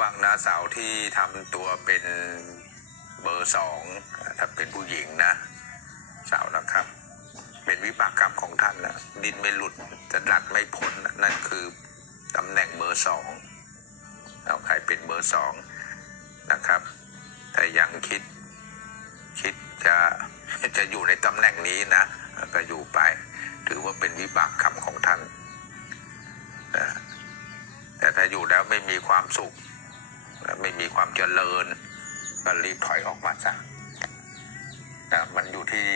วังนะสาวที่ทำตัวเป็นเบอร์สองถ้าเป็นผู้หญิงนะสาวนะครับ เป็นวิบากกรรมของท่านนะดินไม่หลุดจะดัดไม่พ้นนั่นคือตำแหน่งเบอร์สองเอาใครเป็นเบอร์สองนะครับ แต่ยังคิดคิดจะจะอยู่ในตำแหน่งนี้นะ ก็อยู่ไป ถือว่าเป็นวิบากกรรมของท่านแต่ถ้าอยู่แล้วไม่มีความสุข ไม่มีความเจริญ ก็รีบถอยออกมาซะนะมันอยู่ที่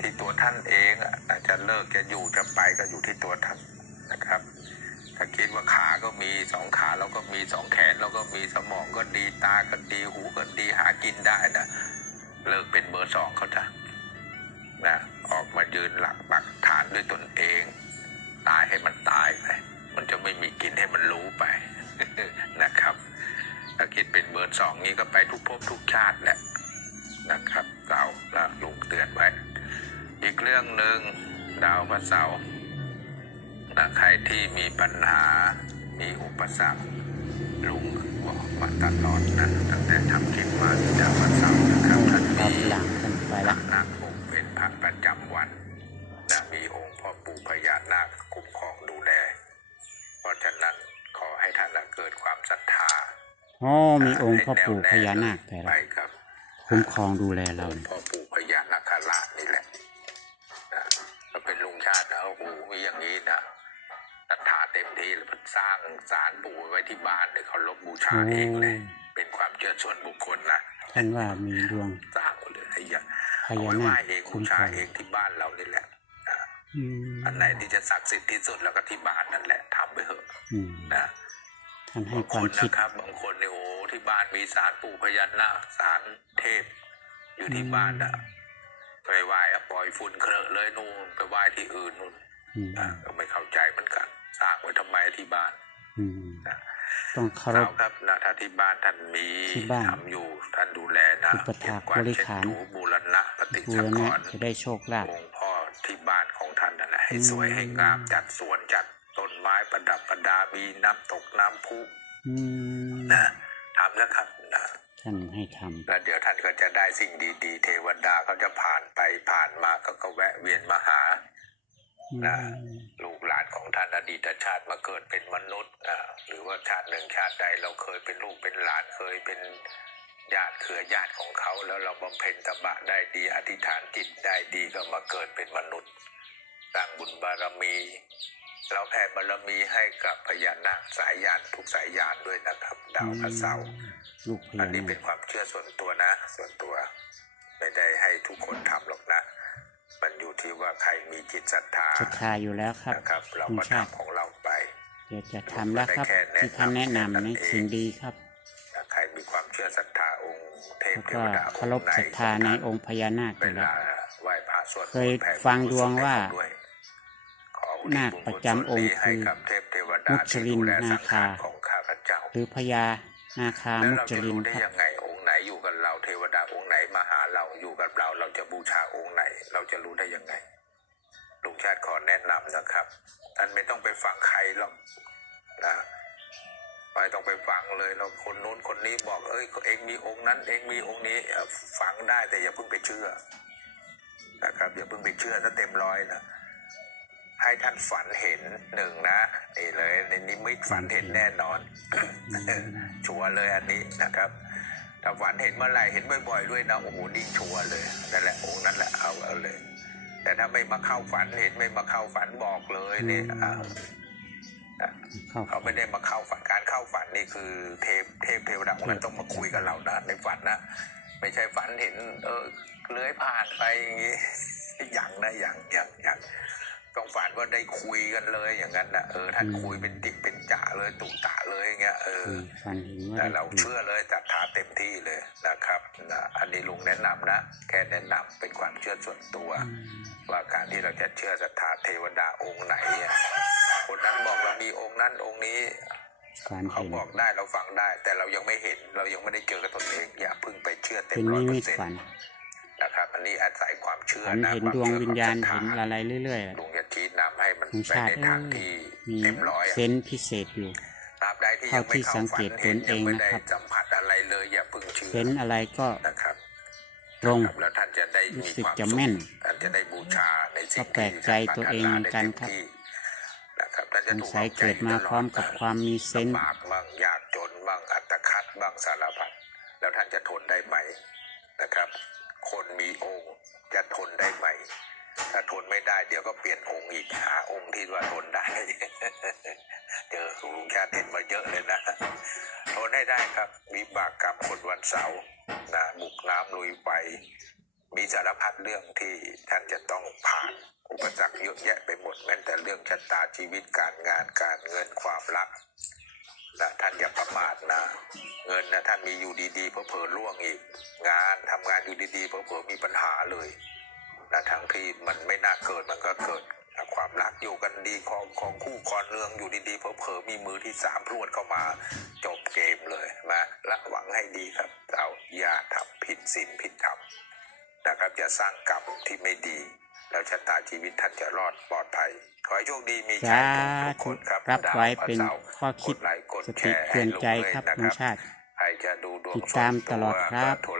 ที่ตัวท่านเองอะจะเลิกจะอยู่จะไปก็อยู่ที่ตัวท่านนะครับ ถ้าคิดว่าขาก็มีสองขาเราก็มีสองแขนเราก็มีสมองก็ดีตาก็ดีหูก็ดีหากินได้นะเลิกเป็นเบอร์สองเขาจ้ะนะออกมายืนหลักปักฐานด้วยตนเอง ตายให้มันตายไป นี้ก็ไปทุกภพทุกชาติแหละนะครับเราละลุงเตือนไว้ อีกเรื่องหนึ่งดาวพระเสาร์นะใครที่มีปัญหา มีอุปสรรคลุงบอกมาตลอดนะตั้งแต่ทำคลิปมาที่ดาวพระเสาร์นะครับท่านครับมีหลังกันไปละนาคปกเป็นพระประจ อ๋อมีองค์พ่อปู่พญานาคแต่ไปละครับคุ้มครองดูแลเราพ่อปู่พญานาคราชนี่แหละนะก็เป็นลุงชาตินะโอ้โหมีอย่างนี้นะศรัทธาเต็มที่แล้วสร้างศาลปู่ไว้ที่บ้านเลยเขาลบบูชาเองเลยโอ้เป็นความเชื่อส่วนบุคคลนะท่านว่ามีดวงสร้างหมดเลยให้ยะพเอาญาไว้ไหนาว้คเองบูคุ้มคชารองเองที่บ้านเรานี่แหละนะอืมอันไหนที่จะศักดิ์สิทธิ์ที่สุดแล้วก็ที่บ้านนั่นแหละทำไปเถอะอืมนะ ท่านให้บางคความนคิดนะครับบางคนเนี่ยโอ้โหที่บ้านมีศาลปู่พญานาคศาลเทพ อยู่ที่บ้านนะไปไหว้อะปล่อยฝุ่นเครอะเลยนู่นไปไหว้ที่อื่นนู่นอืมนะก็ไม่เข้าใจเหมือนกันสร้างไว้ทำไมที่บ้านอืมนะต้องเคารเราพครับนะถ้าที่บ้านท่านมีที่บ้านทำอยู่ท่านดูแลนะอุปถากเก็วดบริเช็ดขารถูบูรณะปฏิบูสัรงขณะรณ์จะได้โชคลาภองค์พ่อที่บ้านของท่านนั่นแหละให้อืมสวยให้งามจัดสวน ดับประดามีน้ำตกน้ำพุอืมนะทำแล้วครับนะท่านให้ทแล้วเดี๋ยวท่านก็จะได้สิ่งดีๆ เทวดาเขาจะผ่านไปผ่านมาก็ก็แวะเวียนมาหาำอืมนะลูกหลานของท่านอดีตชาติมาเกิดเป็นมนุษย์อ่าหรือว่าชาติหนึ่งชาติใดเราเคยเป็นลูกเป็นหลานเคยเป็นญาติเครือญาติของเขาแล้วเราบำเพ็ญตบะได้ดี อธิษฐานจิตได้ดีก็มาเกิดเป็นมนุษย์สร้างบุญบารมี เราแผ่บารมีให้กับพญานาคสายญาณทุกสายญาณด้วยนะครับ ดาวพระเสาร์ลูกพอัญานนี้นาเป็นคความเชื่อส่วนตัวนะ ส่วนตัว ไม่ได้ให้ทุกคนทำหรอกนะ มันอยู่ที่ว่าใครมีจิตศรัทธาศรัทธาอยู่แล้วครับนะครับเราคุณก็ชาติทำของเราไปเดี๋ยวจะทำแล้วครับที่ท่านแนะนำในสิ่งดีครับถ้าใครมีความเชื่อศรัทธาองค์เทพแล้วเทก็วดาเคารพศรัทธาในองค์พญานาคอเวยู่แล้วลาไหว้พระสวดมนต์เคยแผ่ฟังดวงว่า นาคประจำองค์บุญกุศลนี้ให้กับเทพเทวดามุจลินนาคาหรือพญานาคามุจลินครับไงองค์ไหนอยู่กับเราเทวดาองค์ไหนมาหาเราอยู่กับเราเราจะบูชาองค์ไหน เราจะรู้ได้ยังไงลุงชาติขอแนะนำนะครับท่านไม่ต้องไปฟังใครหรอกนะไม่ต้องไปฟังเลยเราคนนู้นคนนี้บอกเอ้ยเองมีองค์นั้น เองมีองค์นี้ฟังได้แต่อย่าเพิ่งไปเชื่อนะครับอย่าเพิ่งไปเชื่อถ้าเต็มร้อยนะ ให้ท่านฝันเห็นหนึ่งนะนี่เลยในนิมิตฝันเห็นแน่นอนชัวร์เลยอันนี้นะครับถ้าฝันเห็นเมื่อไหร่เห็นบ่อยๆด้วยนะโอ้โหนี่ชัวร์เลยนั่นแหละองค์นั้นแหละเอาเอาเลย แต่ถ้าไม่มาเข้าฝันเห็นไม่มาเข้าฝันบอกเลยเนี่ยอ้าวเข้าเขาไม่ได้มาเข้าฝันการเข้าฝันนี่คือเทพเทพเทวดาองค์นั้นต้องมาคุยกับเรานะในฝันนะไม่ใช่ฝันเห็น เออเลื้อยผ่านไปอย่างงี้อย่างนะอย่างอย่างอย่าง ต้องฝันว่าได้คุยกันเลยอย่างนั้นนะเออท่านคุยเป็นติเป็นจ่าเลยตุตะเลยอย่างเงี้ยเออคือฝันเห็นว่าแต่ได้เราคุยเชื่อเลยจัดทาเต็มที่เลยนะครับนะอันนี้ลุงแนะนำนะแค่แนะนำเป็นความเชื่อส่วนตัวอืมว่าการที่เราจะเชื่อศรัทธาเทวดาองค์ไหนอะคนนั้นบอกเรามีองค์นั้นองค์นี้ฝันเขาเห็นบอกได้เราฟังได้ แต่เรายังไม่เห็นเรายังไม่ได้เจอกับตนเองอย่าเพิ่งไปเชื่อเต็เป็มนร้อยนิเปอมิตร์เซ็นฝันต์ นะครับอันนี้อาศัยความเชื่อฝันนะเห็นความดวงชื่อวิญญาณควมเห็นศรัทธอะไรเรื่อยลุงจะชี้นำให้มันๆลุงไปชาติในทางที่มีเต็มร้อยอะเซนส์พิเศษอยู่ครับใดที่เท่ายังไม่ที่เข้าสังฝัเกนตตเห็นนเอยังงไม่นะได้ครับสัมผัสอะไรเลยอย่าเพึ่งเชื่อเห็นอะไรก็นะครับตรงครับแล้วท่านจะได้รู้มีสึกความจะสุขแม่นท่านจะได้บูชาในสิ่งก็แปลกใจตัวเองเหมือนกันครับที่นะครับท่านสจะงถูกสัยเอาใจเกิดมาพร้อมกับความมีเซนส์ลำบากบ้างยากจนบ้างอัตคัดบ้างสารพัดแล้วท่านจะทนได้ไหมนะครับ คนมีองค์จะทนได้ไหม ถ้าทนไม่ได้เดี๋ยวก็เปลี่ยนองค์อีกหาองค์ที่ว่าทนได้ เจอครูลุงชาติเห็นมาเยอะเลยนะ ทนให้ได้ครับวิบากกรรมคนวันเสาร์นะบุกน้ำลุยไฟมีสารพัดเรื่องที่ท่านจะต้องผ่านอุปสรรคเยอะแยะไปหมดแม้แต่เรื่องชะตาชีวิตการงานการเงินความรัก นะท่านอย่าประมาทนะ เงินนะท่านมีอยู่ดีๆเพอเพอๆล่วงอีก งานทำงานอยู่ดีๆเพอเพอๆมีปัญหาเลยนะทั้งที่มันไม่น่าเกิดมันก็เกิดนะความรักอยู่กันดีของของคู่ครองเรืองอยู่ดีๆเพอเพอๆมีมือที่สามพรวดเข้ามาจบเกมเลยนะระวังให้ดีครับเราอย่าทำผิดศีลผิดธรรมนะครับจะสร้างกรรมที่ไม่ดี แล้วชะตาชีวิตท่านจะรอดปลอดภัย ขอให้โชคดีมีชัสายทุกคนครับรับไว้เป็นดาวพระสาร์ข้อคิดกไลค์กด สแชติร์เตือนใจให้ลุงครับเลยนะลุงชาติใครจะดูดวงติดตามส่วนตลอดครับก็โทร